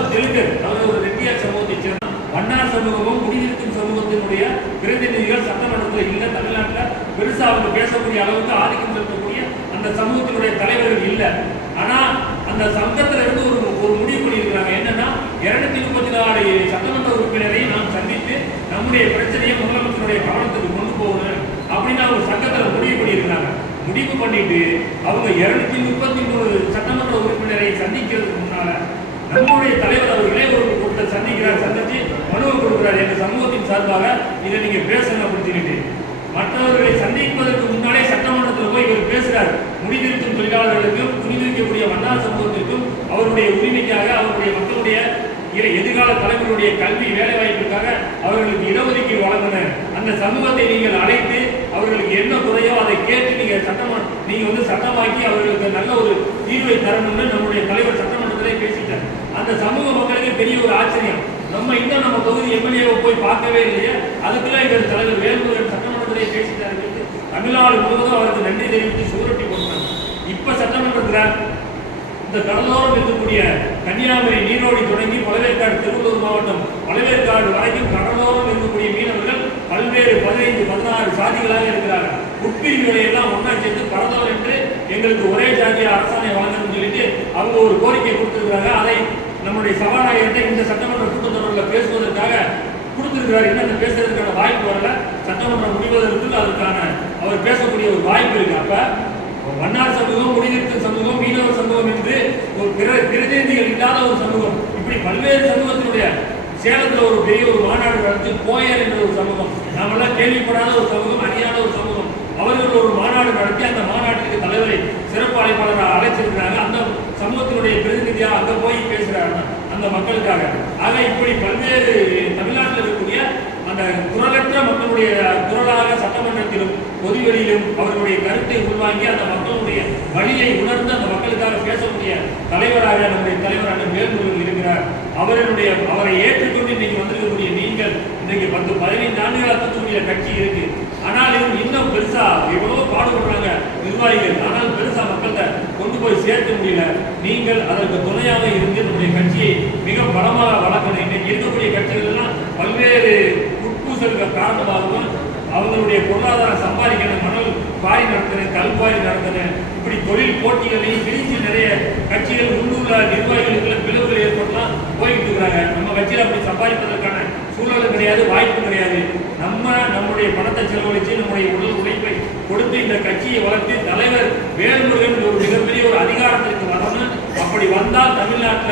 அவர் தெலுங்கர், அவர் ஒரு ரெட்டியார் சமூகத்தை சேர்ந்த வண்ணார் சமூகமும் குடியிருக்கும் சமூகத்தினுடைய பிரதிநிதிகள் சட்டமன்றத்தில் இல்லை. தமிழ்நாட்டில் பெருசா அவங்க பேசக்கூடிய அளவுக்கு ஆதிக்கம் செலுத்தக்கூடிய அந்த சமூகத்தினுடைய தலைவர்கள் இல்லை. ஆனா அந்த சங்கத்துல இருந்து ஒரு முடிவு பண்ணியிருக்கிறாங்க. என்னன்னா 234 சட்டமன்ற உறுப்பினரை நாம் சந்தித்து நம்முடைய பிரச்சனையை முதலமைச்சருடைய கவனத்துக்கு கொண்டு போகணும் அப்படின்னு அவங்க சங்கத்துல முடிவு பண்ணியிருக்கிறாங்க. முடிவு பண்ணிட்டு அவங்க 233 சட்டமன்ற உறுப்பினரை சந்திக்கிறதுக்கு முன்னால நம்முடைய தலைவர் அவர்களே ஒரு கூட்டத்தை சந்திக்கிறார். சந்திச்சு மனுவை கொடுக்கிறார், எங்க சமூகத்தின் சார்பாக இதை நீங்க பேசணும் அப்படின்னு சொல்லிட்டு. மற்றவர்களை சந்திப்பதற்கு முன்னாலே சட்டமன்றத்தில் போய் இவர் பேசுறார். முடிதிருக்கும் தொழிலாளர்களுக்கும் துணிந்திருக்கக்கூடிய வண்ணார் சமூகத்திற்கும் அவருடைய உரிமைக்காக, அவருடைய மக்களுடைய எதிர்கால தலைவர்களுடைய கல்வி வேலை வாய்ப்புக்காக அவர்களுக்கு இடஒதுக்கீடு வழங்கின அந்த சமூகத்தை நீங்கள் அழைத்து அவர்களுக்கு என்ன குறையோ அதை கேட்டு நீங்க சட்டமாக்கி அவர்களுக்கு நல்ல ஒரு தீர்வை தரணும்னு நம்முடைய தலைவர் சட்டமன்றத்திலே பேசிட்டார். அந்த சமூக மக்களுக்கு பெரிய ஒரு ஆச்சரியம். இன்னும் நம்ம தொகுதி எம்எல்ஏவை போய் பார்க்கவே இல்லையே, அதுக்குள்ள எங்கள் தலைவர் வேல்முருகன் சட்டமன்றத்திலே பேசிட்டாரு. தமிழ்நாடு முழுவதும் அவருக்கு நன்றி தெரிவித்து சுவரொட்டி போட்டாங்க. இப்ப சட்டமன்றத்தில் இந்த கடலோரம் இருக்கக்கூடிய கன்னியாகுமரி நீரோடி தொடங்கி பழவேற்காடு திருவள்ளூர் மாவட்டம் பழவேற்காடு வரைக்கும் கடலோரம் இருக்கக்கூடிய மீனவர்கள் பல்வேறு 15-16 சாதிகளாக இருக்கிறார்கள். உட்பிரிவுகளை எல்லாம் ஒன்னா சேர்த்து பரதவர் என்று எங்களுக்கு ஒரே ஜாதிய அரசாணை வழங்கணும்னு சொல்லிட்டு அவங்க ஒரு கோரிக்கை கொடுத்திருக்கிறாங்க. அதை நம்முடைய சபாநாயகத்தை இந்த சட்டமன்ற கூட்டத்தொடரில் பேசுவதற்காக கொடுத்திருக்கிறார். இன்னும் பேசுறதுக்கான வாய்ப்பு வரல. சட்டமன்றம் முடிவதற்கு அதற்கான அவர் பேசக்கூடிய ஒரு வாய்ப்பு இருக்கு. அப்ப வண்ணார் சமூகம், குடியிருக்கும் சமூகம், மீனவர் சமூகம் என்று ஒரு பிரதிநிதிகள் இல்லாத ஒரு சமூகம், இப்படி பல்வேறு சமூகத்தினுடைய சேலத்தில் ஒரு பெரிய ஒரு மாநாடு நடத்தி போயர் என்ற ஒரு சமூகம், நாமெல்லாம் கேள்விப்படாத ஒரு சமூகம், அறியாத ஒரு சமூகம், அவர்கள் ஒரு மாநாடு நடத்தி அந்த மாநாட்டுக்கு தலைவரை சிறப்பு அழைப்பாளராக அழைச்சிருக்கிறாங்க. அந்த சமூகத்தினுடைய பிரதிநிதியாக அங்க போய் பேசுறாங்க அந்த மக்களுக்காக. ஆக இப்படி பல்வேறு தமிழ்நாட்டில் இருக்கக்கூடிய அந்த குரலற்ற மக்களுடைய குரலாக சட்டமன்றத்திலும் பொதுவெளியிலும் அவர்களுடைய கருத்தை உள்வாங்கி அந்த மக்களுடைய வழியை உணர்ந்து அந்த மக்களுக்காக பேசக்கூடிய தலைவராக நம்முடைய தலைவர் அண்ணன் வேல்முருகன் இருக்கிறார். அவரை ஏற்றுக்கொண்டு இன்னைக்கு வந்திருக்கக்கூடிய நீங்கள் இன்னைக்கு 10-15 ஆண்டுகளாக தூக்கக்கூடிய கட்சி இருக்கு. ஆனால் இன்னும் பெருசா எவ்வளவோ பாடுபடுறாங்க நிர்வாகிகள், ஆனால் பெருசா மக்கள்கிட்ட கொண்டு போய் சேர்க்க முடியல. நீங்கள் அதற்கு துணையாக இருந்து நம்முடைய கட்சியை மிக பலமாக வளர்க்கணும். இன்னைக்கு இருக்கக்கூடிய கட்சிகள் எல்லாம் பல்வேறு உட்பூசல்கள் காரணமாகவும் அவங்களுடைய பொருளாதாரம் சம்பாதிக்கணும், மணல் பாரி நடத்தின, கல்பாரி நடத்தின, இப்படி தொழில் போட்டிகளையும் பிரிஞ்சு நிறைய கட்சிகள் உள்ளூர்ல நிர்வாகிகளுக்கு பிளவுகள் ஏற்படலாம் போயிட்டு இருக்கிறாங்க. நம்ம கட்சியில் அப்படி சம்பாதிப்பதற்கான சூழலும் கிடையாது, வாய்ப்பு கிடையாது. நம்முடைய பணத்தை செலவழித்து நம்முடைய உடல் உழைப்பை கொடுத்து இந்த கட்சியை வளர்த்து தலைவர் வேல்முருகன் ஒரு மிகப்பெரிய ஒரு அதிகாரத்திற்கு வரணும். அப்படி வந்தால் தமிழ்நாட்டில்